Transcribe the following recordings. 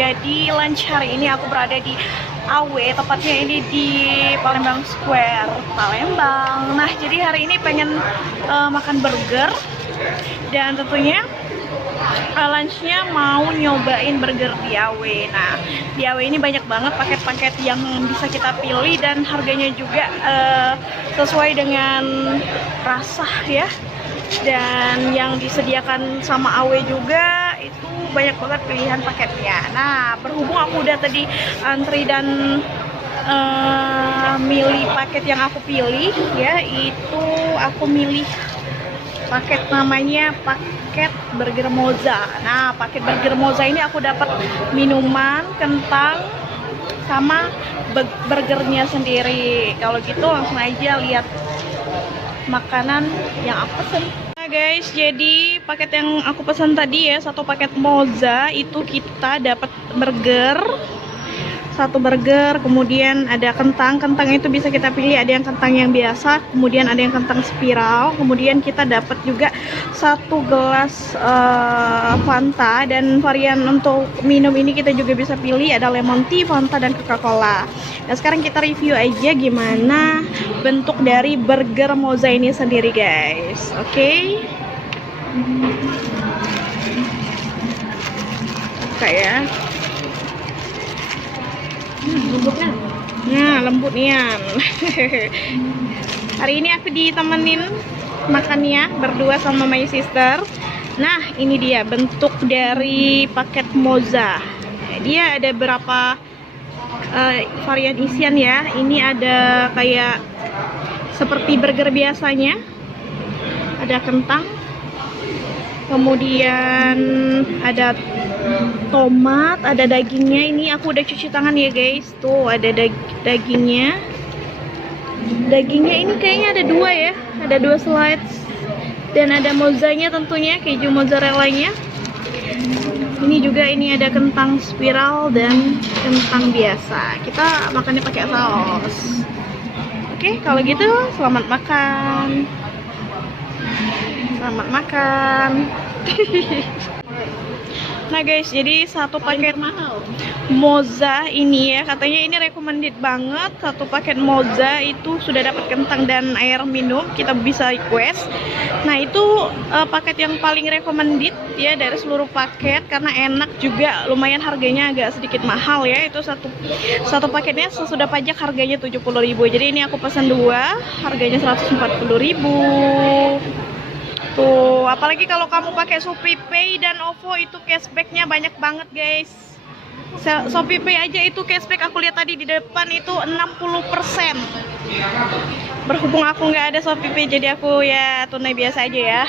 Jadi lunch hari ini aku berada di AW, tepatnya ini di Palembang Square, Palembang. Nah, jadi hari ini pengen makan burger dan tentunya lunchnya mau nyobain burger di AW. Nah, di AW ini banyak banget paket-paket yang bisa kita pilih dan harganya juga sesuai dengan rasa ya. Dan yang disediakan sama AW juga itu banyak banget pilihan paketnya. Nah, berhubung aku udah tadi antri dan milih paket yang aku pilih ya, itu aku milih paket namanya paket burger moza. Nah, paket burger moza ini aku dapat minuman, kentang, sama burgernya sendiri. Kalau gitu langsung aja lihat makanan yang aku pesen. Nah guys, jadi paket yang aku pesan tadi ya, satu paket moza itu kita dapat burger, satu burger, kemudian ada kentang itu bisa kita pilih, ada yang kentang yang biasa, kemudian ada yang kentang spiral, kemudian kita dapat juga satu gelas Fanta, dan varian untuk minum ini kita juga bisa pilih, ada lemon tea, Fanta, dan Coca-Cola. Nah, sekarang kita review aja gimana bentuk dari burger moza ini sendiri guys. Oke. Kayak lembutnya. Nah, lembut nian. Hari ini aku ditemenin makannya berdua sama my sister. Nah, ini dia bentuk dari paket moza. Dia ada berapa varian isian ya. Ini ada kayak seperti burger biasanya, ada kentang, kemudian ada tomat, ada dagingnya. Ini aku udah cuci tangan ya guys. Tuh ada dagingnya. Dagingnya ini kayaknya ada dua ya, ada dua slice, dan ada mozanya tentunya, keju mozzarellanya. Ini juga ini ada kentang spiral dan kentang biasa. Kita makannya pakai saus. Oke, kalau gitu selamat makan. Selamat makan. Nah guys, jadi satu paket mahal moza ini ya, katanya ini recommended banget. Satu paket moza itu sudah dapat kentang dan air minum, kita bisa request. Nah itu paket yang paling recommended ya dari seluruh paket, karena enak juga, lumayan harganya agak sedikit mahal ya. Itu satu paketnya sesudah pajak harganya 70.000. Jadi ini aku pesan dua, harganya 140.000. Tuh, apalagi kalau kamu pakai Shopee Pay dan OVO itu cashbacknya banyak banget guys. Shopee Pay aja itu cashback aku lihat tadi di depan itu 60%. Berhubung aku nggak ada Shopee Pay, jadi aku ya tunai biasa aja ya.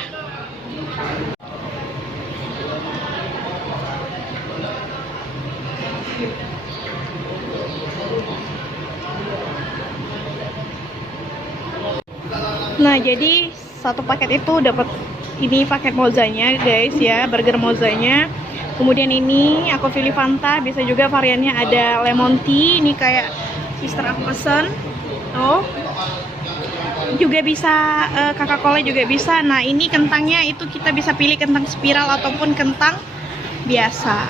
Nah, jadi satu paket itu dapat ini paket mozanya guys ya, burger mozanya. Kemudian ini aku pilih Fanta, bisa juga variannya ada lemon tea, ini kayak sister aku pesan. Oh, juga bisa Coca-Cola juga bisa. Nah, ini kentangnya itu kita bisa pilih kentang spiral ataupun kentang biasa.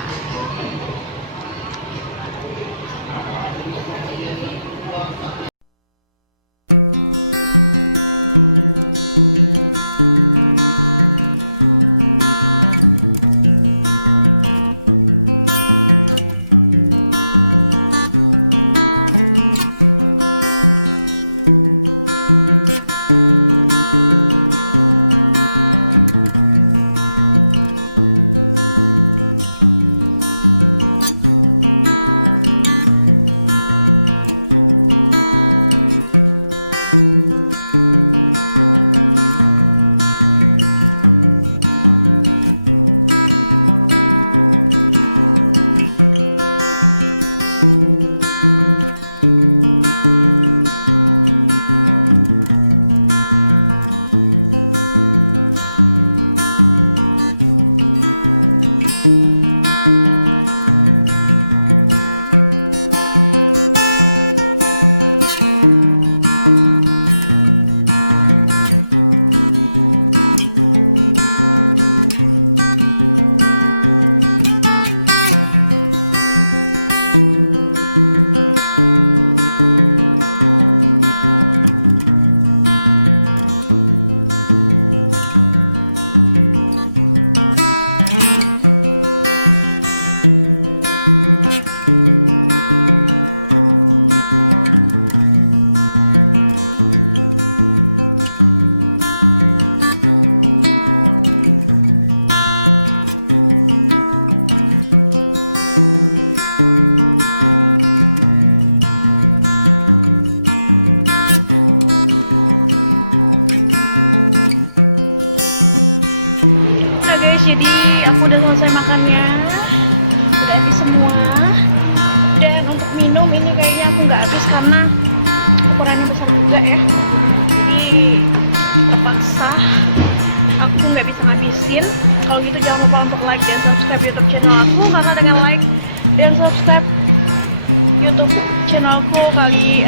dengan like dan subscribe YouTube channelku kali